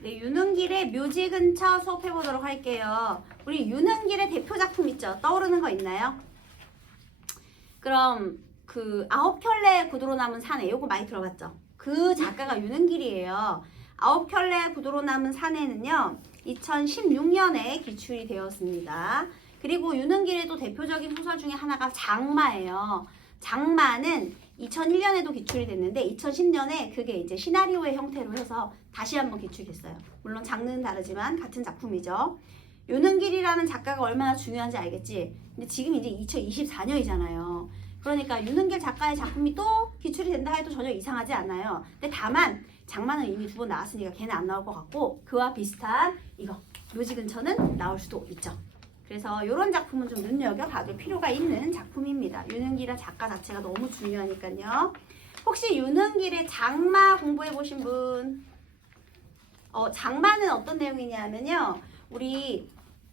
네, 유능길의 묘지 근처 수업해 보도록 할게요. 우리 유능길의 대표 작품 있죠? 떠오르는 거 있나요? 그럼 그 9켤레 구두로 남은 산에, 요거 많이 들어봤죠? 그 작가가 유능길이에요. 9켤레 구두로 남은 산에는요 2016년에 기출이 되었습니다. 그리고 유능길의 또 대표적인 소설 중에 하나가 장마예요. 장마는 2001년에도 기출이 됐는데 2010년에 그게 이제 시나리오의 형태로 해서 다시 한번 기출됐어요. 물론 장르는 다르지만 같은 작품이죠. 유능길이라는 작가가 얼마나 중요한지 알겠지? 근데 지금 이제 2024년이잖아요. 그러니까 유능길 작가의 작품이 또 기출이 된다 해도 전혀 이상하지 않아요. 근데 다만 장마는 이미 2번 나왔으니까 걔는 안 나올 것 같고 그와 비슷한 이거 묘지 근처는 나올 수도 있죠. 그래서 이런 작품은 좀 눈여겨봐둘 필요가 있는 작품입니다. 유능길의 작가 자체가 너무 중요하니까요. 혹시 유능길의 장마 공부해보신 분? 장마는 어떤 내용이냐면요. 우리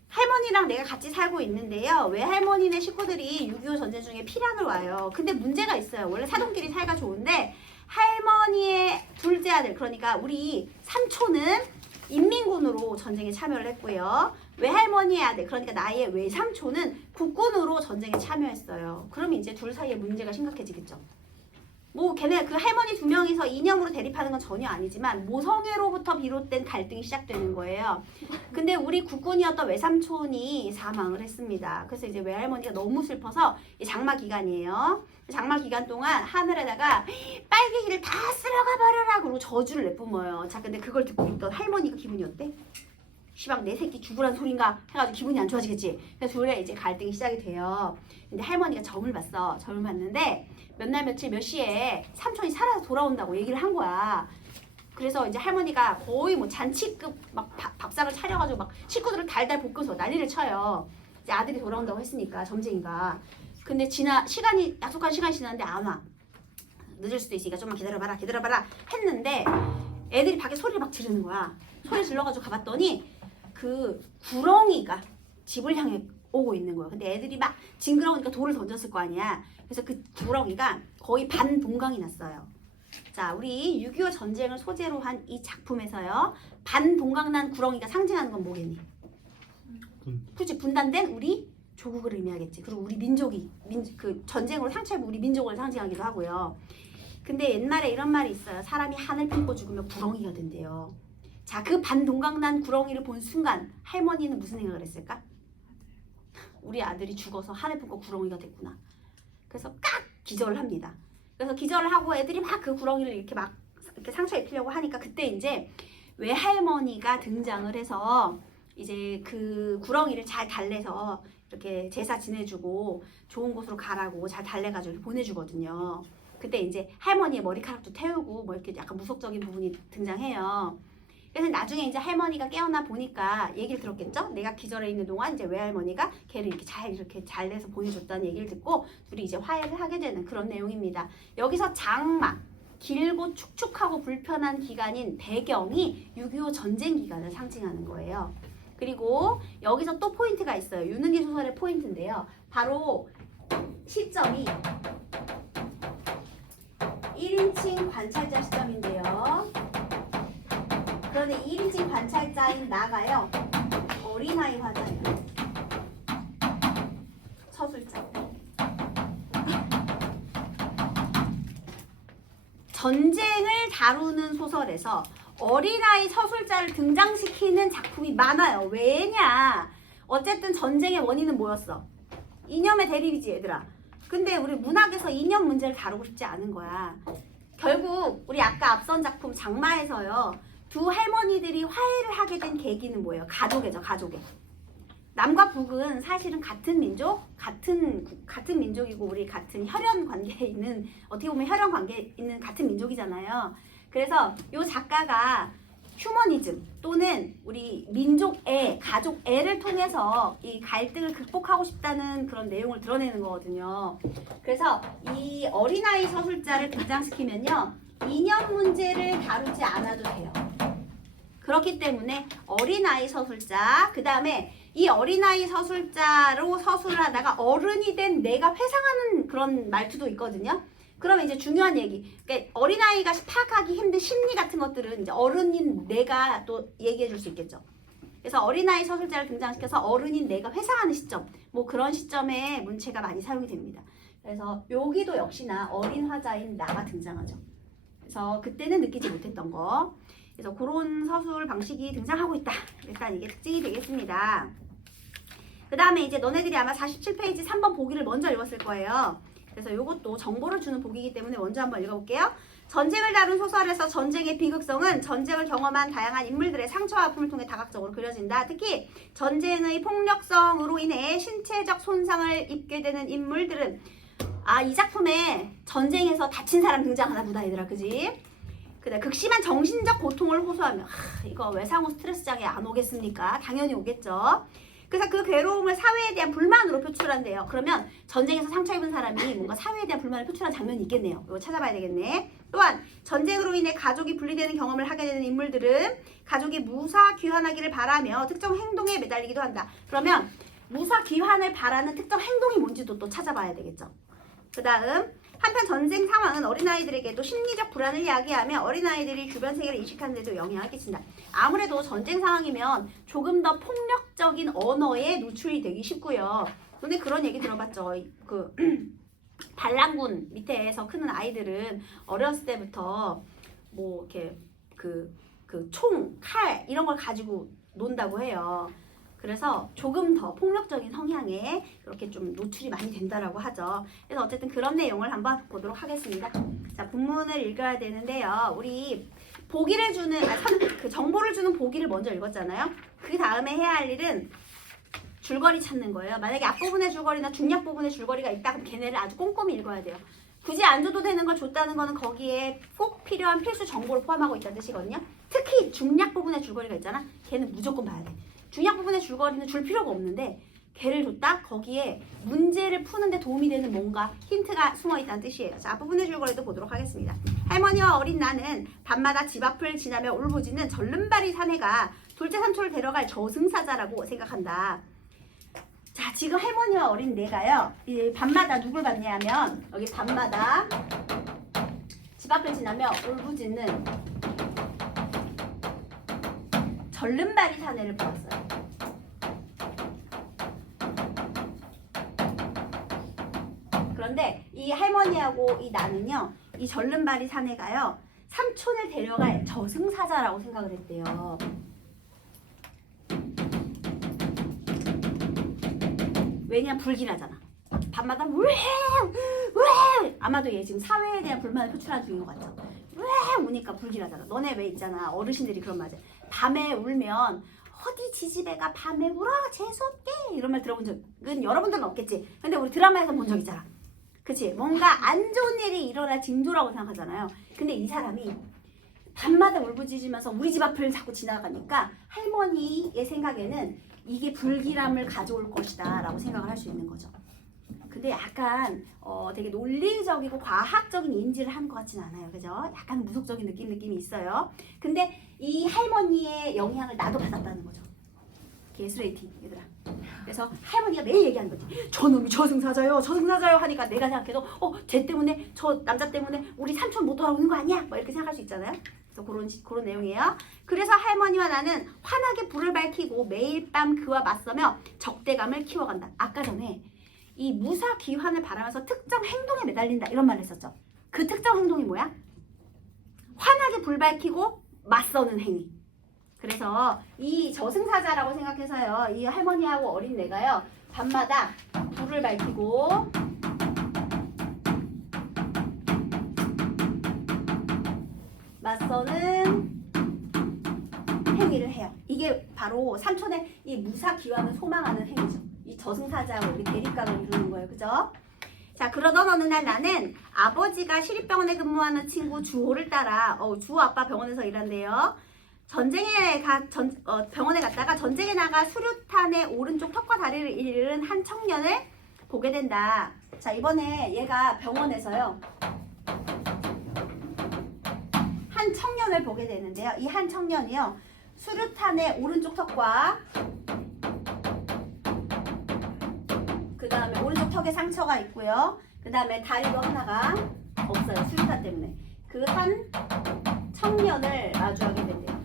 할머니랑 내가 같이 살고 있는데요. 외할머니네 식구들이 6.25 전쟁 중에 피난을 와요. 근데 문제가 있어요. 원래 사돈끼리 사이가 좋은데 할머니의 둘째 아들, 그러니까 우리 삼촌은 인민군으로 전쟁에 참여를 했고요. 외할머니의 아들, 그러니까 나의 외삼촌은 국군으로 전쟁에 참여했어요. 그러면 이제 둘 사이에 문제가 심각해지겠죠. 뭐 걔네 그 할머니 2명이서 이념으로 대립하는 건 전혀 아니지만 모성애로부터 비롯된 갈등이 시작되는 거예요. 근데 우리 국군이었던 외삼촌이 사망을 했습니다. 그래서 이제 외할머니가 너무 슬퍼서 장마 기간이에요. 장마 기간 동안 하늘에다가 빨갱이를 다 쓸어가 버려라 그러고 저주를 내뿜어요. 자, 근데 그걸 듣고 있던 할머니가 기분이 어때? 시방 내 새끼 죽으란 소린가 해가지고 기분이 안 좋아지겠지. 그래서 둘의 이제 갈등이 시작이 돼요. 근데 할머니가 점을 봤어. 점을 봤는데 몇 날 며칠 몇 시에 삼촌이 살아서 돌아온다고 얘기를 한 거야. 그래서 이제 할머니가 거의 뭐 잔치급 막 밥상을 차려가지고 막 식구들을 달달 볶아서 난리를 쳐요. 이제 아들이 돌아온다고 했으니까 점쟁이가. 근데 시간이 약속한 시간이 지났는데 안 와. 늦을 수도 있으니까 좀만 기다려봐라 기다려봐라 했는데 애들이 밖에 소리를 막 지르는 거야. 소리 질러가지고 가봤더니 그 구렁이가 집을 향해 오고 있는 거예요. 근데 애들이 막 징그러우니까 돌을 던졌을 거 아니야. 그래서 그 구렁이가 거의 반 동강이 났어요. 자, 우리 6.25 전쟁을 소재로 한 이 작품에서요. 반 동강 난 구렁이가 상징하는 건 뭐겠니? 그치, 분단된 우리 조국을 의미하겠지. 그리고 우리 민족이 그 전쟁으로 상처입은 우리 민족을 상징하기도 하고요. 근데 옛날에 이런 말이 있어요. 사람이 하늘 품고 죽으면 구렁이가 된대요. 자, 그 반동강난 구렁이를 본 순간 할머니는 무슨 생각을 했을까? 우리 아들이 죽어서 하늘 품고 구렁이가 됐구나. 그래서 깍 기절을 합니다. 그래서 기절을 하고 애들이 막 그 구렁이를 이렇게 막 이렇게 상처 입히려고 하니까 그때 이제 외할머니가 등장을 해서 이제 그 구렁이를 잘 달래서 이렇게 제사 지내주고 좋은 곳으로 가라고 잘 달래가지고 보내주거든요. 그때 이제 할머니의 머리카락도 태우고 뭐 이렇게 약간 무속적인 부분이 등장해요. 그래서 나중에 이제 할머니가 깨어나 보니까 얘기를 들었겠죠? 내가 기절해 있는 동안 이제 외할머니가 걔를 이렇게 잘 내서 보내줬다는 얘기를 듣고 둘이 이제 화해를 하게 되는 그런 내용입니다. 여기서 장마, 길고 축축하고 불편한 기간인 배경이 6.25 전쟁 기간을 상징하는 거예요. 그리고 여기서 또 포인트가 있어요. 유능기 소설의 포인트인데요. 바로 시점이 1인칭 관찰자 시점인데요. 그런데 1인칭 관찰자인 나가요. 어린아이 화자예요. 서술자. 전쟁을 다루는 소설에서 어린아이 서술자를 등장시키는 작품이 많아요. 왜냐? 어쨌든 전쟁의 원인은 뭐였어? 이념의 대립이지, 얘들아. 근데 우리 문학에서 이념 문제를 다루고 싶지 않은 거야. 결국 우리 아까 앞선 작품 장마에서요. 두 할머니들이 화해를 하게 된 계기는 뭐예요? 가족이죠, 가족에. 남과 북은 사실은 같은 민족, 같은 민족이고 우리 같은 혈연 관계에 있는, 어떻게 보면 혈연 관계에 있는 같은 민족이잖아요. 그래서 이 작가가 휴머니즘 또는 우리 민족애, 가족애를 통해서 이 갈등을 극복하고 싶다는 그런 내용을 드러내는 거거든요. 그래서 이 어린아이 서술자를 등장시키면요. 이념 문제를 다루지 않아도 돼요. 그렇기 때문에 어린아이 서술자, 그 다음에 이 어린아이 서술자로 서술을 하다가 어른이 된 내가 회상하는 그런 말투도 있거든요. 그러면 이제 중요한 얘기. 그러니까 어린아이가 파악하기 힘든 심리 같은 것들은 이제 어른인 내가 또 얘기해 줄 수 있겠죠. 그래서 어린아이 서술자를 등장시켜서 어른인 내가 회상하는 시점, 뭐 그런 시점에 문체가 많이 사용이 됩니다. 그래서 여기도 역시나 어린 화자인 나가 등장하죠. 그래서 그때는 느끼지 못했던 거. 그래서 그런 서술 방식이 등장하고 있다. 일단 이게 특징이 되겠습니다. 그 다음에 이제 너네들이 아마 47페이지 3번 보기를 먼저 읽었을 거예요. 그래서 이것도 정보를 주는 보기이기 때문에 먼저 한번 읽어볼게요. 전쟁을 다룬 소설에서 전쟁의 비극성은 전쟁을 경험한 다양한 인물들의 상처와 아픔을 통해 다각적으로 그려진다. 특히 전쟁의 폭력성으로 인해 신체적 손상을 입게 되는 인물들은 이 작품에 전쟁에서 다친 사람 등장하나 보다 얘들아. 그지? 그다음 극심한 정신적 고통을 호소하며 이거 외상후 스트레스 장애 안 오겠습니까? 당연히 오겠죠. 그래서 그 괴로움을 사회에 대한 불만으로 표출한대요. 그러면 전쟁에서 상처 입은 사람이 뭔가 사회에 대한 불만을 표출한 장면이 있겠네요. 이거 찾아봐야 되겠네. 또한 전쟁으로 인해 가족이 분리되는 경험을 하게 되는 인물들은 가족이 무사 귀환하기를 바라며 특정 행동에 매달리기도 한다. 그러면 무사 귀환을 바라는 특정 행동이 뭔지도 또 찾아봐야 되겠죠. 그 다음 한편 전쟁 상황은 어린아이들에게도 심리적 불안을 야기하며 어린아이들이 주변 세계를 인식하는 데도 영향을 끼친다. 아무래도 전쟁 상황이면 조금 더 폭력적인 언어에 노출이 되기 쉽고요. 근데 그런 얘기 들어봤죠. 그 반란군 밑에서 크는 아이들은 어렸을 때부터 뭐 이렇게 그 총, 칼 이런 걸 가지고 논다고 해요. 그래서 조금 더 폭력적인 성향에 그렇게 좀 노출이 많이 된다라고 하죠. 그래서 어쨌든 그런 내용을 한번 보도록 하겠습니다. 자, 본문을 읽어야 되는데요. 우리 보기를 주는 그 정보를 주는 보기를 먼저 읽었잖아요. 그 다음에 해야 할 일은 줄거리 찾는 거예요. 만약에 앞부분의 줄거리나 중략 부분의 줄거리가 있다 그럼 걔네를 아주 꼼꼼히 읽어야 돼요. 굳이 안 줘도 되는 걸 줬다는 거는 거기에 꼭 필요한 필수 정보를 포함하고 있다는 뜻이거든요. 특히 중략 부분의 줄거리가 있잖아. 걔는 무조건 봐야 돼. 중략 부분의 줄거리는 줄 필요가 없는데 걔를 줬다? 거기에 문제를 푸는데 도움이 되는 뭔가 힌트가 숨어있다는 뜻이에요. 자, 앞부분의 줄거리도 보도록 하겠습니다. 할머니와 어린 나는 밤마다 집 앞을 지나며 울부짖는 절름발이 사내가 둘째 삼촌을 데려갈 저승사자라고 생각한다. 자, 지금 할머니와 어린 내가요. 이 밤마다 누굴 봤냐면 여기 밤마다 집 앞을 지나며 울부짖는 절름발이 사내를 보았어요. 그런데 이 할머니하고 이 나는요, 이 절름발이 사내가요, 삼촌을 데려갈 저승사자라고 생각을 했대요. 왜냐, 불길하잖아. 밤마다 왜 아마도 얘 지금 사회에 대한 불만을 표출하는 중인 것 같죠. 왜 우니까 불길하잖아. 너네 왜 있잖아. 어르신들이 그런 말이야. 밤에 울면 어디 지지배가 밤에 울어 재수없게 이런 말 들어본 적은 여러분들은 없겠지. 근데 우리 드라마에서 본 적 있잖아. 그치? 뭔가 안 좋은 일이 일어날 징조라고 생각하잖아요. 근데 이 사람이 밤마다 울부짖으면서 우리 집 앞을 자꾸 지나가니까 할머니의 생각에는 이게 불길함을 가져올 것이다 라고 생각을 할 수 있는 거죠. 근데 약간 되게 논리적이고 과학적인 인지를 하는 것 같지는 않아요. 그죠? 약간 무속적인 느낌이 있어요. 근데 이 할머니의 영향을 나도 받았다는 거죠. 개수레이팅 얘들아. 그래서 할머니가 매일 얘기하는 거지. 저놈이 저승사자요 하니까 내가 생각해도 쟤 때문에 저 남자 때문에 우리 삼촌 못 돌아오는 거 아니야? 막 이렇게 생각할 수 있잖아요. 그래서 그런 내용이에요. 그래서 할머니와 나는 환하게 불을 밝히고 매일 밤 그와 맞서며 적대감을 키워간다. 아까 전에 이 무사 귀환을 바라면서 특정 행동에 매달린다 이런 말을 했었죠. 그 특정 행동이 뭐야? 환하게 불 밝히고 맞서는 행위. 그래서 이 저승사자라고 생각해서요. 이 할머니하고 어린 내가요. 밤마다 불을 밝히고 맞서는 행위를 해요. 이게 바로 삼촌의 이 무사 귀환을 소망하는 행위죠. 이 저승사자하고 우리 대립각을 이루는 거예요. 그죠? 자, 그러던 어느 날 나는 아버지가 시립병원에 근무하는 친구 주호를 따라 주호 아빠 병원에서 일한대요. 병원에 갔다가 전쟁에 나가 수류탄의 오른쪽 턱과 다리를 잃은 한 청년을 보게 된다. 자, 이번에 얘가 병원에서요. 한 청년을 보게 되는데요. 이 한 청년이요. 수류탄의 오른쪽 턱과 그 다음에 오른쪽 턱에 상처가 있고요. 그 다음에 다리도 하나가 없어요. 수류탄 때문에. 그 한 청년을 마주하게 된대요.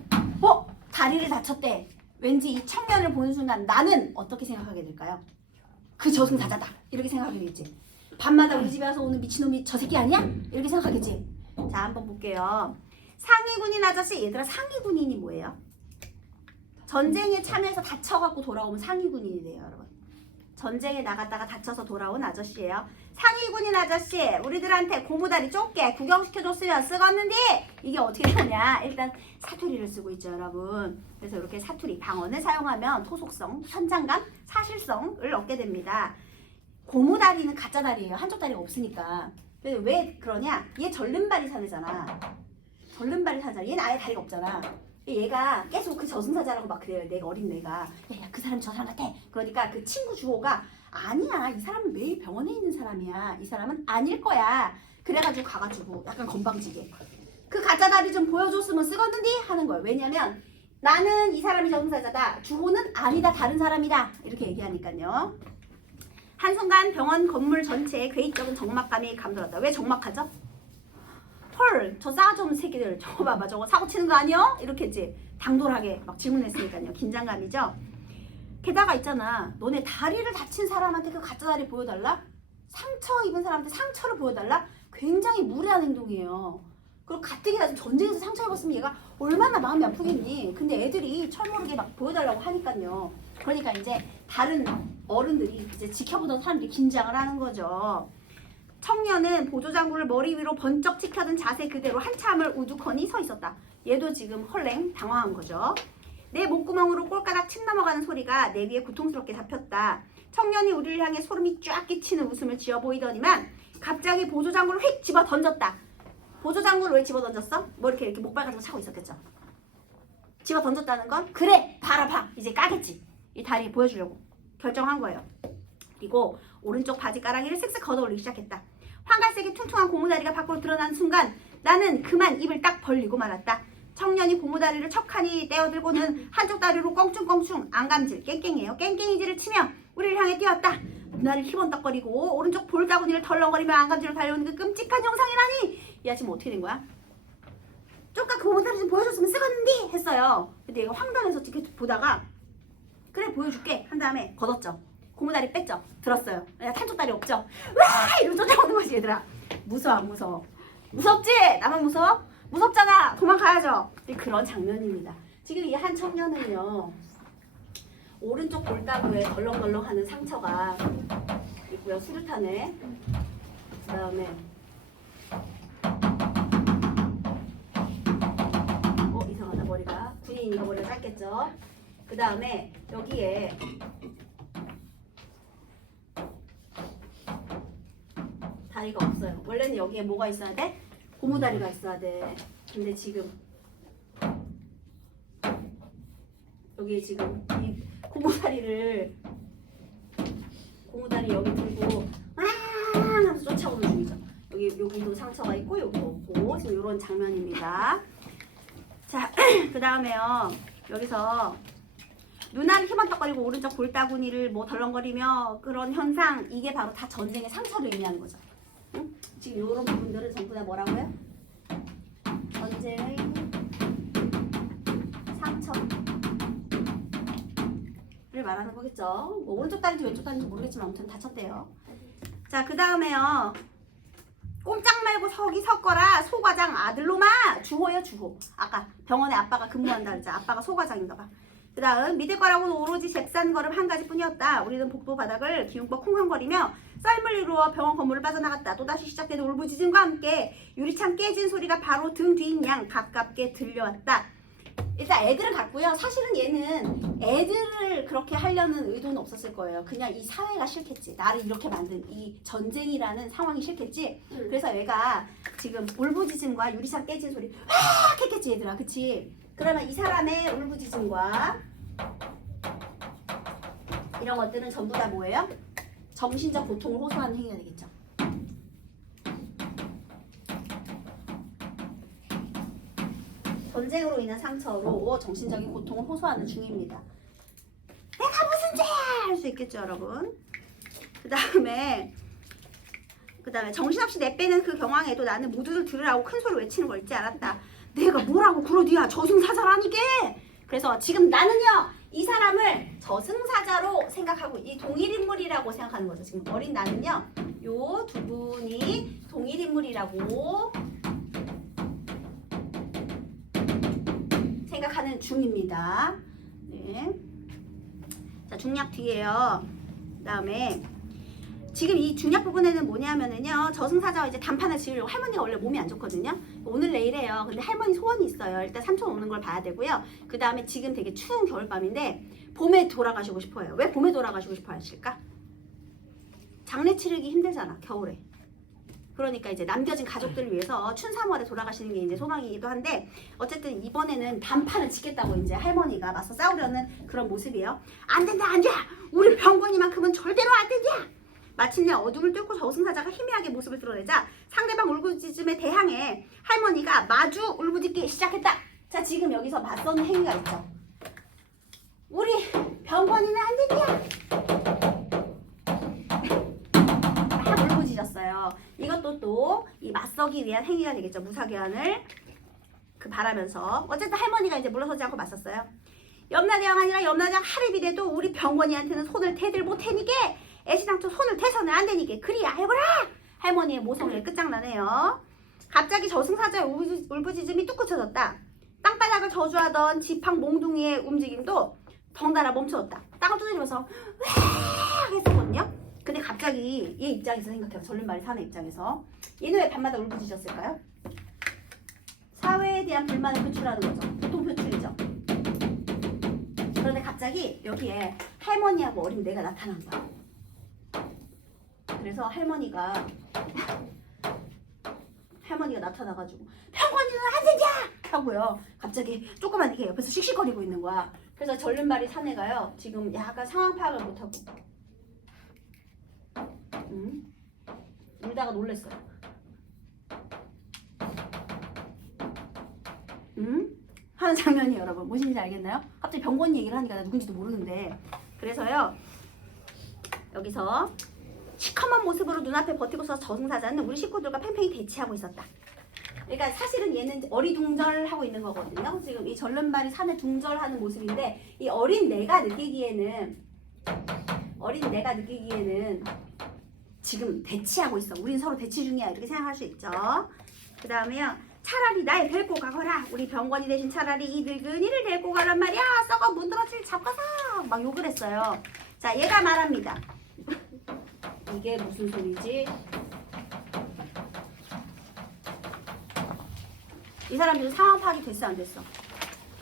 다리를 다쳤대. 왠지 이 청년을 보는 순간 나는 어떻게 생각하게 될까요? 그 저승사자다. 이렇게 생각하겠지. 밤마다 우리 집에 와서 오는 미친놈이 저 새끼 아니야? 이렇게 생각하겠지. 자, 한번 볼게요. 상위군인 아저씨. 얘들아, 상위군인이 뭐예요? 전쟁에 참여해서 다쳐갖고 돌아오면 상위군인이 돼요, 여러분. 전쟁에 나갔다가 다쳐서 돌아온 아저씨예요. 상위군인 아저씨, 우리들한테 고무다리 좁게 구경시켜줬으면 쓰겄는데 이게 어떻게 되냐? 일단 사투리를 쓰고 있죠, 여러분. 그래서 이렇게 사투리, 방언을 사용하면 토속성, 현장감, 사실성을 얻게 됩니다. 고무다리는 가짜 다리예요. 한쪽 다리가 없으니까. 왜 그러냐? 얘 절름발이 사내잖아. 절름발이 사잖아. 얘는 아예 다리가 없잖아. 얘가 계속 그 저승사자라고 막 그래요. 내가 어린 내가. 야, 그 사람이 저 사람 같아. 그러니까 그 친구 주호가 아니야. 이 사람은 매일 병원에 있는 사람이야. 이 사람은 아닐 거야. 그래가지고 가가지고 약간 건방지게 그 가짜 다리 좀 보여줬으면 쓰겄는디 하는 거예요. 왜냐면 나는 이 사람이 저승사자다. 주호는 아니다. 다른 사람이다. 이렇게 얘기하니까요. 한순간 병원 건물 전체에 괴이적인 적막감이 감돌았다. 왜 적막하죠? 헐, 저 싸가지 없는 새끼들 저거 봐봐, 저거 사고 치는 거 아니야? 이렇게 했지. 당돌하게 막 질문했으니까요. 긴장감이죠. 게다가 있잖아, 너네 다리를 다친 사람한테 그 가짜 다리 보여달라? 상처 입은 사람한테 상처를 보여달라? 굉장히 무례한 행동이에요. 그리고 가뜩이나 좀 전쟁에서 상처 입었으면 얘가 얼마나 마음이 아프겠니? 근데 애들이 철모르게 막 보여달라고 하니까요. 그러니까 이제 다른 어른들이 이제 지켜보던 사람들이 긴장을 하는 거죠. 청년은 보조장구를 머리 위로 번쩍 치켜든 자세 그대로 한참을 우두커니 서 있었다. 얘도 지금 헐랭 당황한 거죠. 내 목구멍으로 꼴가닥 침 넘어가는 소리가 내 귀에 고통스럽게 잡혔다. 청년이 우리를 향해 소름이 쫙 끼치는 웃음을 지어 보이더니만 갑자기 보조장구를 휙 집어 던졌다. 보조장구를 왜 집어 던졌어? 뭐 이렇게 목발 가지고 차고 있었겠죠. 집어 던졌다는 건 그래 봐라 이제 까겠지. 이 다리 보여주려고 결정한 거예요. 그리고 오른쪽 바지가랑이를 쓱쓱 걷어올리기 시작했다. 황갈색의 퉁퉁한 고무다리가 밖으로 드러난 순간 나는 그만 입을 딱 벌리고 말았다. 청년이 고무다리를 척하니 떼어들고는 한쪽 다리로 껑충껑충 안감질 깽깽이에요. 깽깽이질을 치며 우리를 향해 뛰었다. 눈알을 희번떡거리고 오른쪽 볼따구니를 덜렁거리며 안감질로 달려오는 그 끔찍한 영상이라니. 야, 지금 어떻게 된 거야? 쪼까 그 고무다리 좀 보여줬으면 쓰겄는데 했어요. 근데 얘가 황당해서 이렇게 보다가 그래 보여줄게 한 다음에 걷었죠. 고무다리 뺐죠. 들었어요. 야, 한쪽 다리 없죠. 와! 이러고 쫓아오는 거지 얘들아. 무서워 안 무서워? 무섭지? 나만 무서워? 무섭잖아. 도망가야죠. 그런 장면입니다. 지금 이 한 청년은요. 오른쪽 볼따구에 덜렁덜렁하는 상처가 있고요. 수류탄에. 그 다음에 이상하다. 머리가. 군인이니까 머리가 짧겠죠. 그 다음에 여기에 다리가 없어요. 원래는 여기에 뭐가 있어야 돼? 고무다리가 있어야 돼. 근데 지금 여기에 지금 이 고무다리 여기 들고 하면서 쫓아오는 중이죠. 여기도 상처가 있고 여기도 없고 지금 이런 장면입니다. 자, 그 다음에요. 여기서 눈알이 희번떡거리고 오른쪽 볼따구니를 뭐 덜렁거리며 그런 현상, 이게 바로 다 전쟁의 상처를 의미하는 거죠. 응? 지금 이런 부분들은 전부 다 뭐라고요? 전쟁의 상처를 말하는 거겠죠. 뭐 오른쪽 다리인지 왼쪽 다리인지 모르겠지만 아무튼 다쳤대요. 자, 그 다음에요. 꼼짝 말고 서기 섞어라. 소과장 아들로마. 주호요, 주호. 아까 병원에 아빠가 근무한다 그랬죠. 아빠가 소과장인가 봐. 그 다음 믿을 거라고는 오로지 잽싼 걸음 한 가지뿐이었다. 우리는 복도 바닥을 기웅법 쿵쾅거리며 썰물 이루어 병원 건물을 빠져나갔다. 또다시 시작되는 울부짖음과 함께 유리창 깨진 소리가 바로 등 뒤인 양 가깝게 들려왔다. 일단 애들은 갔고요. 사실은 얘는 애들을 그렇게 하려는 의도는 없었을 거예요. 그냥 이 사회가 싫겠지. 나를 이렇게 만든 이 전쟁이라는 상황이 싫겠지. 그래서 얘가 지금 울부짖음과 유리창 깨진 소리 확 했겠지 얘들아. 그치? 그러면 이 사람의 울부짖음과 이런 것들은 전부 다 뭐예요? 정신적 고통을 호소하는 행위가 되겠죠. 전쟁으로 인한 상처로 정신적인 고통을 호소하는 중입니다. 내가 무슨 죄야! 할 수 있겠죠, 여러분. 그 다음에 그 다음에 정신없이 내빼는 그 경황에도 나는 모두들 들으라고 큰 소리 외치는 걸 잊지 않았다. 내가 뭐라고 그러디야 저승사자라니게. 그래서 지금 나는요 이 사람을 저승사자로 생각하고 이 동일인물이라고 생각하는 거죠. 지금 어린 나는요 요 두 분이 동일인물이라고 생각하는 중입니다. 네. 자 중략 뒤에요. 그 다음에 지금 이 중략 부분에는 뭐냐면은요 저승사자와 이제 단판을 지으려고 할머니가 원래 몸이 안 좋거든요. 오늘 내일이에요. 근데 할머니 소원이 있어요. 일단 삼촌 오는 걸 봐야 되고요. 그 다음에 지금 되게 추운 겨울밤인데 봄에 돌아가시고 싶어요. 왜 봄에 돌아가시고 싶어 하실까? 장례 치르기 힘들잖아 겨울에. 그러니까 이제 남겨진 가족들을 위해서 춘 3월에 돌아가시는 게 이제 소망이기도 한데 어쨌든 이번에는 단판을 짓겠다고 이제 할머니가 맞서 싸우려는 그런 모습이에요. 안 된다 안 돼. 우리 병권이만큼은 절대로 안 된다. 마침내 어둠을 뚫고 저승사자가 희미하게 모습을 드러내자 상대방 울부짖음에 대항해 할머니가 마주 울부짖기 시작했다. 자 지금 여기서 맞서는 행위가 있죠. 우리 병권이는 안 된다. 막 울부짖었어요. 이것도 또 이 맞서기 위한 행위가 되겠죠. 무사교환을 바라면서 어쨌든 할머니가 이제 물러서지 않고 맞섰어요. 염라대왕 아니라 염라대왕 하립이래도 우리 병권이한테는 손을 대들 못해니게 애시당초 손을 대서는 안 되니까 그리 알거라. 할머니의 모성애 끝장나네요. 갑자기 저승사자의 울부짖음이 뚝 그쳐졌다. 땅바닥을 저주하던 지팡 몽둥이의 움직임도 덩달아 멈춰졌다. 땅을 두드리면서 으악 했었거든요. 근데 갑자기 얘 입장에서 생각해요. 전륜말이 사는 입장에서 얘는 왜 밤마다 울부짖었을까요? 사회에 대한 불만을 표출하는 거죠. 보통 표출이죠. 그런데 갑자기 여기에 할머니하고 어린 내가 나타난 거야. 그래서 할머니가 나타나가지고 병권이는 안 된다! 하고요. 갑자기 조그만 이게 옆에서 씩씩거리고 있는 거야. 그래서 전륜발이 사내가요. 지금 약간 상황 파악을 못하고 울다가 놀랬어요. 하는 장면이 여러분 무엇인지 알겠나요? 갑자기 병권 얘기를 하니까 나 누군지도 모르는데 그래서요. 여기서 시커먼 모습으로 눈앞에 버티고 서 저승사자는 우리 식구들과 팽팽히 대치하고 있었다. 그러니까 사실은 얘는 어리둥절하고 있는 거거든요. 지금 이 전륜발이 산에 둥절하는 모습인데 이 어린 내가 느끼기에는 지금 대치하고 있어. 우린 서로 대치 중이야. 이렇게 생각할 수 있죠. 그 다음에요. 차라리 날 데리고 가거라. 우리 병권이 대신 차라리 이 늙은이를 데리고 가란 말이야. 썩어 문드러질 잡아서 막 욕을 했어요. 자, 얘가 말합니다. 이게 무슨 소리지? 이 사람 지금 상황 파악이 됐어 안 됐어?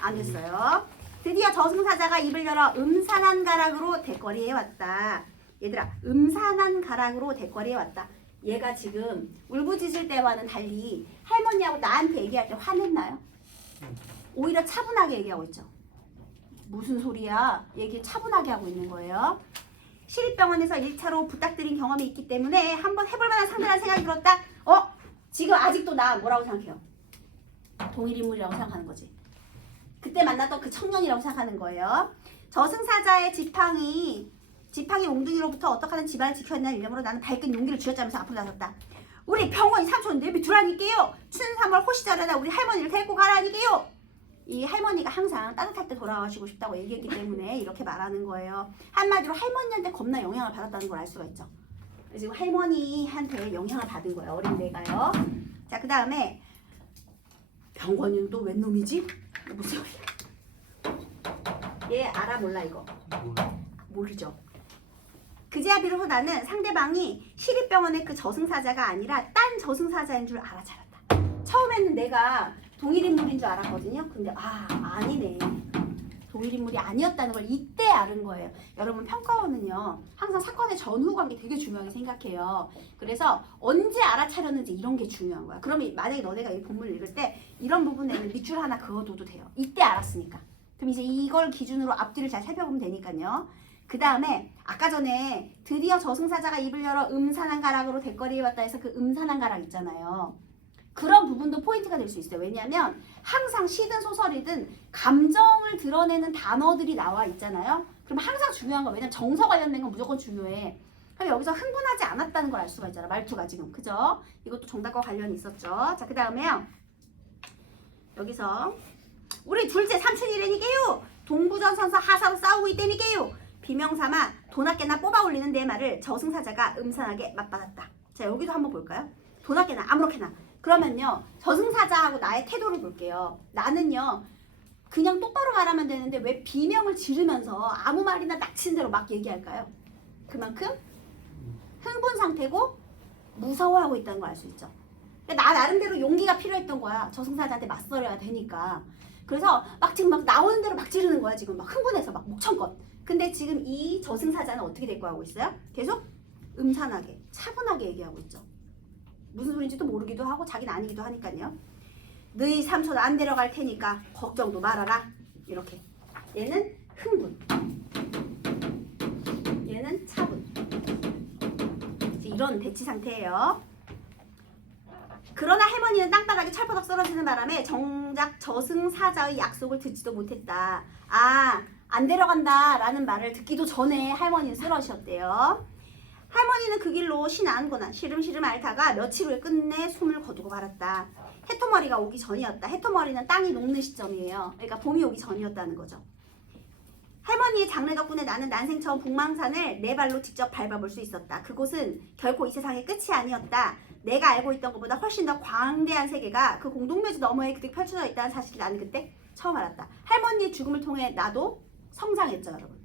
안 됐어요. 드디어 저승사자가 입을 열어 음산한 가락으로 대거리에 왔다. 얘들아 음산한 가락으로 대거리에 왔다. 얘가 지금 울부짖을 때와는 달리 할머니하고 나한테 얘기할 때 화냈나요? 오히려 차분하게 얘기하고 있죠. 무슨 소리야? 얘기 차분하게 하고 있는 거예요. 시립병원에서 1차로 부탁드린 경험이 있기 때문에 한번 해볼 만한 상대라는 생각이 들었다. 지금 아직도 나 뭐라고 생각해요? 동일인물이라고 생각하는 거지. 그때 만났던 그 청년이라고 생각하는 거예요. 저승사자의 지팡이 몽둥이로부터 어떻게 하는 집안을 지켜야 하는 일념으로 나는 밝은 용기를 쥐어짜면서 앞으로 나섰다. 우리 병원이 삼촌 내비 두라니까요. 춘 3월 호시절에나 우리 할머니를 데리고 가라니까요. 이 할머니가 항상 따뜻할 때 돌아가시고 싶다고 얘기했기 때문에 이렇게 말하는 거예요. 한마디로 할머니한테 겁나 영향을 받았다는 걸 알 수가 있죠. 지금 할머니한테 영향을 받은 거예요. 어린 내가요. 자, 그 다음에 병권이는 또 웬 놈이지? 무슨 얘 알아 몰라 이거? 모르죠. 그제야 비로소 나는 상대방이 시립병원의 그 저승사자가 아니라 딴 저승사자인 줄 알아차렸다. 처음에는 내가 동일인물인 줄 알았거든요. 근데 아니네. 동일인물이 아니었다는 걸 이때 알은 거예요. 여러분 평가원은요. 항상 사건의 전후 관계 되게 중요하게 생각해요. 그래서 언제 알아차렸는지 이런 게 중요한 거야. 그러면 만약에 너네가 이 본문을 읽을 때 이런 부분에는 밑줄 하나 그어둬도 돼요. 이때 알았으니까. 그럼 이제 이걸 기준으로 앞뒤를 잘 살펴보면 되니까요. 그 다음에 아까 전에 드디어 저승사자가 입을 열어 음산한 가락으로 대거리에 왔다 해서 그 음산한 가락 있잖아요. 그런 부분도 포인트가 될 수 있어요. 왜냐하면 항상 시든 소설이든 감정을 드러내는 단어들이 나와 있잖아요. 그럼 항상 중요한 거 왜냐면 정서 관련된 건 무조건 중요해. 그럼 여기서 흥분하지 않았다는 걸 알 수가 있잖아. 말투가 지금. 그죠? 이것도 정답과 관련이 있었죠. 자, 그 다음에요. 여기서 우리 둘째 삼촌이라니까요. 동부전선서 하사로 싸우고 있다니까요. 비명삼아 돈 아껴나 뽑아 올리는 내 말을 저승사자가 음산하게 맞받았다. 자, 여기도 한번 볼까요? 돈 아껴나 아무렇게나. 그러면요. 저승사자하고 나의 태도를 볼게요. 나는요. 그냥 똑바로 말하면 되는데 왜 비명을 지르면서 아무 말이나 닥친 대로 막 얘기할까요? 그만큼 흥분 상태고 무서워하고 있다는 걸 알 수 있죠. 그러니까 나 나름대로 용기가 필요했던 거야. 저승사자한테 맞서려야 되니까. 그래서 막 지금 막 나오는 대로 막 지르는 거야. 지금 막 흥분해서 막 목청껏. 근데 지금 이 저승사자는 어떻게 데리고 하고 있어요? 계속 음산하게, 차분하게 얘기하고 있죠. 무슨 소린지도 모르기도 하고 자기는 아니기도 하니까요. 너희 삼촌 안 데려갈 테니까 걱정도 말아라. 이렇게. 얘는 흥분. 얘는 차분. 이런 대치 상태예요. 그러나 할머니는 땅바닥에 철퍼덕 쓰러지는 바람에 정작 저승사자의 약속을 듣지도 못했다. 아, 안 데려간다 라는 말을 듣기도 전에 할머니는 쓰러지셨대요. 할머니는 그 길로 신안거나 시름시름 앓다가 며칠 후에 끝내 숨을 거두고 말았다. 해토머리가 오기 전이었다. 해토머리는 땅이 녹는 시점이에요. 그러니까 봄이 오기 전이었다는 거죠. 할머니의 장례 덕분에 나는 난생 처음 북망산을 내 발로 직접 밟아볼 수 있었다. 그곳은 결코 이 세상의 끝이 아니었다. 내가 알고 있던 것보다 훨씬 더 광대한 세계가 그 공동묘지 너머에 그득 펼쳐져 있다는 사실을 나는 그때 처음 알았다. 할머니의 죽음을 통해 나도 성장했죠, 여러분.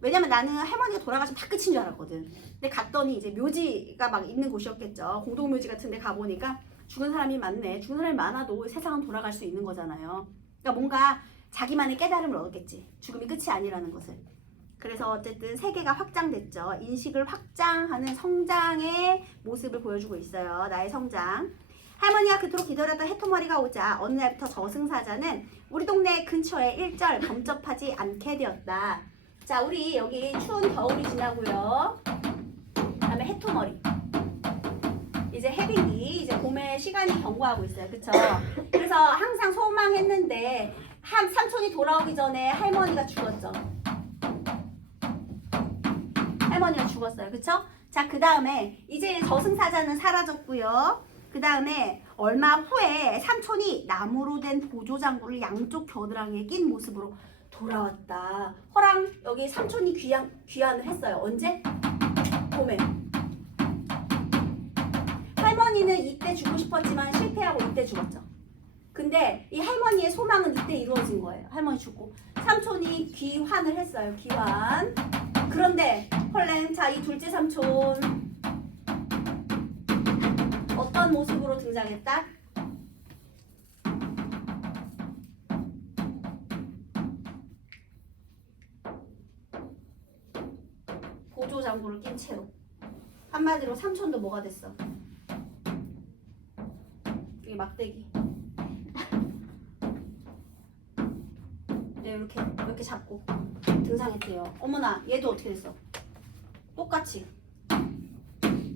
왜냐면 나는 할머니가 돌아가시면 다 끝인 줄 알았거든. 근데 갔더니 이제 묘지가 막 있는 곳이었겠죠. 공동묘지 같은 데 가보니까 죽은 사람이 많네. 죽은 사람이 많아도 세상은 돌아갈 수 있는 거잖아요. 그러니까 뭔가 자기만의 깨달음을 얻었겠지. 죽음이 끝이 아니라는 것을. 그래서 어쨌든 세계가 확장됐죠. 인식을 확장하는 성장의 모습을 보여주고 있어요. 나의 성장. 할머니가 그토록 기다렸던 해토머리가 오자 어느 날부터 저승사자는 우리 동네 근처에 일절 범접하지 않게 되었다. 자, 우리 여기 추운 겨울이 지나고요. 그다음에 해토머리. 이제 해빙기, 이제 봄의 시간이 경과하고 있어요. 그쵸? 그래서 항상 소망했는데 삼촌이 돌아오기 전에 할머니가 죽었죠. 할머니가 죽었어요. 그쵸? 자, 그 다음에 이제 저승사자는 사라졌고요. 그 다음에 얼마 후에 삼촌이 나무로 된 보조장구를 양쪽 겨드랑이에 낀 모습으로 돌아왔다. 허랑 여기 삼촌이 귀환을 했어요. 언제? 봄에. 할머니는 이때 죽고 싶었지만 실패하고 이때 죽었죠. 근데 이 할머니의 소망은 이때 이루어진 거예요. 할머니 죽고 삼촌이 귀환을 했어요. 귀환. 그런데 헐랭, 자, 이 둘째 삼촌 어떤 모습으로 등장했다? 보조장구를 낀 채로. 한마디로 삼촌도 뭐가 됐어? 이게 막대기. 네, 이렇게 잡고 등장했대요. 어머나, 얘도 어떻게 됐어? 똑같이.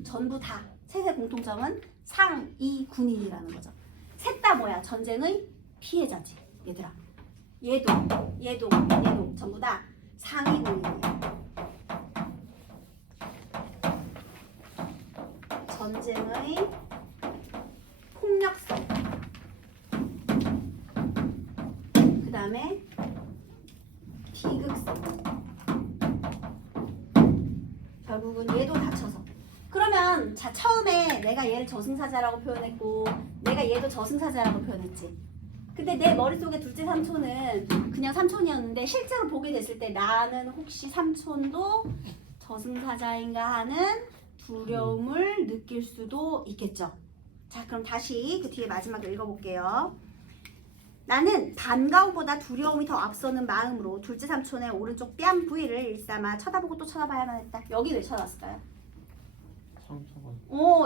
전부 다 셋의 공통점은 상위 군인이라는 거죠. 셋 다 뭐야? 전쟁의 피해자지, 얘들아. 얘도 전부 다 상위 군인이야. 전쟁의 폭력성. 그 다음에 비극성. 결국은 얘도 다쳐서. 그러면 자, 처음에 내가 얘를 저승사자라고 표현했고 내가 얘도 저승사자라고 표현했지. 근데 내 머릿속에 둘째 삼촌은 그냥 삼촌이었는데 실제로 보게 됐을 때 나는 혹시 삼촌도 저승사자인가 하는 두려움을 느낄 수도 있겠죠. 자, 그럼 다시 그 뒤에 마지막에 읽어볼게요. 나는 반가움보다 두려움이 더 앞서는 마음으로 둘째 삼촌의 오른쪽 뺨 부위를 일삼아 쳐다보고 또 쳐다봐야만 했다. 여기 왜 쳐다봤을까요?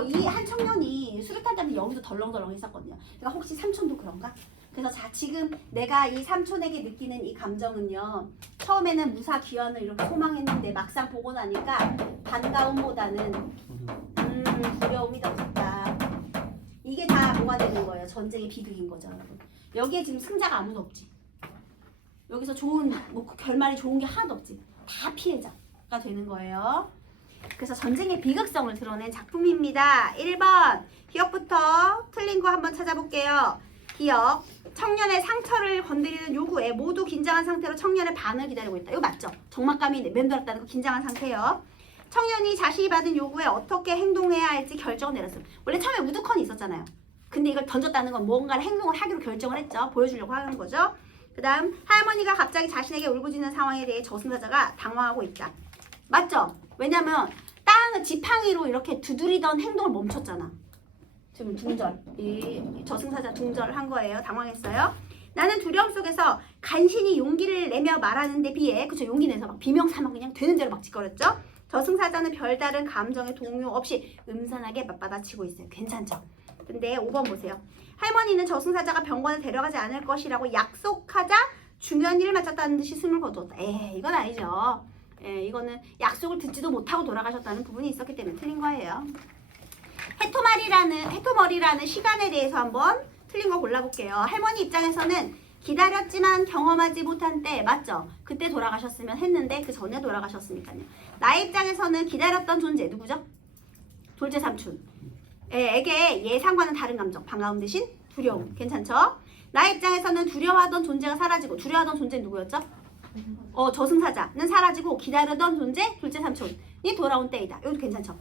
이 한 청년이 수류탄 때문에 여기도 덜렁덜렁 했었거든요. 그러니까 혹시 삼촌도 그런가? 그래서 자, 지금 내가 이 삼촌에게 느끼는 이 감정은요, 처음에는 무사 귀환을 이렇게 소망했는데 막상 보고 나니까 반가움보다는 두려움이 더 컸다. 이게 다 뭐가 되는 거예요? 전쟁의 비극인 거죠, 여러분. 여기에 지금 승자가 아무도 없지. 여기서 좋은 결말이 좋은 게 하나도 없지. 다 피해자가 되는 거예요. 그래서 전쟁의 비극성을 드러낸 작품입니다. 1번 기억부터 틀린 거 한번 찾아볼게요. 기억. 청년의 상처를 건드리는 요구에 모두 긴장한 상태로 청년의 반응을 기다리고 있다. 이거 맞죠? 적막감이 맴돌았다는 거 긴장한 상태예요. 청년이 자신이 받은 요구에 어떻게 행동해야 할지 결정을 내렸음. 원래 처음에 우두컨이 있었잖아요. 근데 이걸 던졌다는 건 뭔가를 행동을 하기로 결정을 했죠. 보여주려고 하는 거죠. 그 다음 할머니가 갑자기 자신에게 울부짖는 상황에 대해 저승사자가 당황하고 있다. 맞죠? 왜냐면 땅을 지팡이로 이렇게 두드리던 행동을 멈췄잖아. 지금 둥절, 이 저승사자 둥절을 한 거예요. 당황했어요. 나는 두려움 속에서 간신히 용기를 내며 말하는 데 비해, 그쵸, 용기 내서 막 비명사막 그냥 되는 대로 막 짓거렸죠. 저승사자는 별다른 감정의 동요 없이 음산하게 맞받아치고 있어요. 괜찮죠? 근데 5번 보세요. 할머니는 저승사자가 병원에 데려가지 않을 것이라고 약속하자 중요한 일을 마쳤다는 듯이 숨을 거두었다. 이건 아니죠. 이거는 약속을 듣지도 못하고 돌아가셨다는 부분이 있었기 때문에 틀린 거예요. 해토머리라는 시간에 대해서 한번 틀린 거 골라볼게요. 할머니 입장에서는 기다렸지만 경험하지 못한 때, 맞죠? 그때 돌아가셨으면 했는데 그 전에 돌아가셨으니까요. 나의 입장에서는 기다렸던 존재 누구죠? 둘째 삼촌. 에게 예상과는 다른 감정, 반가움 대신 두려움. 괜찮죠? 나의 입장에서는 두려워하던 존재가 사라지고, 두려워하던 존재는 누구였죠? 저승사자는 사라지고 기다렸던 존재 둘째 삼촌이 돌아온 때이다. 이것도 괜찮죠?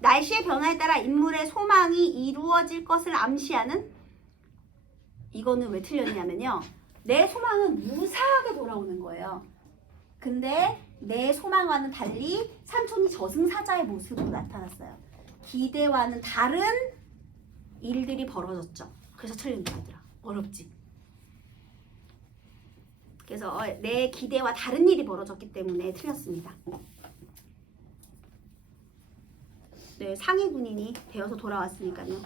날씨의 변화에 따라 인물의 소망이 이루어질 것을 암시하는, 이거는 왜 틀렸냐면요. 내 소망은 무사하게 돌아오는 거예요. 근데 내 소망과는 달리 삼촌이 저승사자의 모습으로 나타났어요. 기대와는 다른 일들이 벌어졌죠. 그래서 틀린 거야, 얘들아. 어렵지? 그래서 내 기대와 다른 일이 벌어졌기 때문에 틀렸습니다. 네, 상위 군인이 되어서 돌아왔으니까요.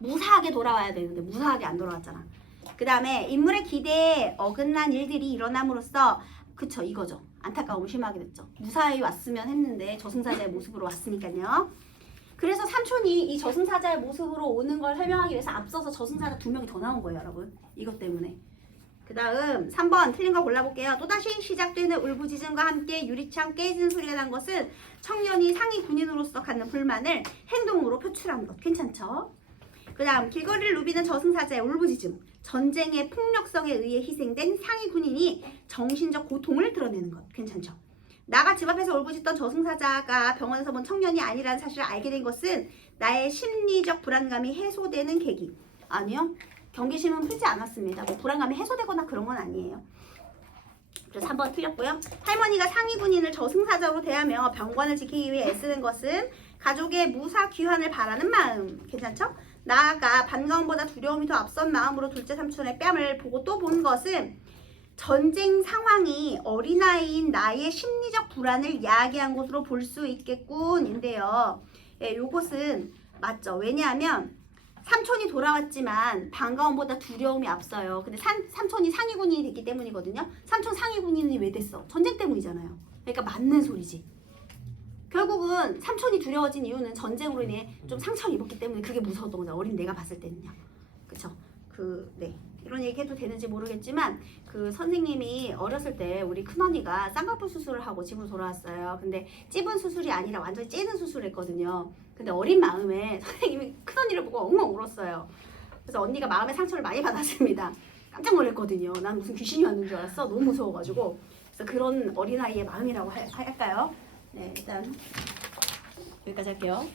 무사하게 돌아와야 되는데 무사하게 안 돌아왔잖아. 그 다음에 인물의 기대에 어긋난 일들이 일어남으로써, 그쵸, 이거죠. 안타까움을 심하게 됐죠. 무사히 왔으면 했는데 저승사자의 모습으로 왔으니까요. 그래서 삼촌이 이 저승사자의 모습으로 오는 걸 설명하기 위해서 앞서서 저승사자 2명이 더 나온 거예요, 여러분. 이것 때문에. 그 다음 3번 틀린 거 골라볼게요. 또다시 시작되는 울부짖음과 함께 유리창 깨지는 소리가 난 것은 청년이 상위 군인으로서 갖는 불만을 행동으로 표출한 것. 괜찮죠? 그 다음 길거리를 누비는 저승사자의 울부짖음. 전쟁의 폭력성에 의해 희생된 상위 군인이 정신적 고통을 드러내는 것. 괜찮죠? 나가 집 앞에서 울부짖던 저승사자가 병원에서 본 청년이 아니라는 사실을 알게 된 것은 나의 심리적 불안감이 해소되는 계기. 아니요. 경계심은 풀지 않았습니다. 뭐 불안감이 해소되거나 그런 건 아니에요. 그래서 3번 틀렸고요. 할머니가 상위 군인을 저승사자로 대하며 병관을 지키기 위해 애쓰는 것은 가족의 무사 귀환을 바라는 마음. 괜찮죠? 나아가 반가움보다 두려움이 더 앞선 마음으로 둘째 삼촌의 뺨을 보고 또 본 것은 전쟁 상황이 어린아이인 나의 심리적 불안을 야기한 것으로 볼 수 있겠군인데요. 요것은 맞죠. 왜냐하면 삼촌이 돌아왔지만 반가움보다 두려움이 앞서요. 근데 삼촌이 상위군인이 됐기 때문이거든요. 삼촌 상위군인이 왜 됐어? 전쟁 때문이잖아요. 그러니까 맞는 소리지. 결국은 삼촌이 두려워진 이유는 전쟁으로 인해 좀 상처를 입었기 때문에 그게 무서웠던 거죠. 어린 내가 봤을 때는요. 그쵸? 네. 이런 얘기 해도 되는지 모르겠지만 그 선생님이 어렸을 때 우리 큰언니가 쌍꺼풀 수술을 하고 집으로 돌아왔어요. 근데 찝은 수술이 아니라 완전히 찌는 수술을 했거든요. 근데 어린 마음에 선생님이 큰언니를 보고 엉엉 울었어요. 그래서 언니가 마음의 상처를 많이 받았습니다. 깜짝 놀랐거든요. 난 무슨 귀신이 왔는 줄 알았어. 너무 무서워가지고. 그래서 그런 어린아이의 마음이라고 할까요? 네, 일단 여기까지 할게요.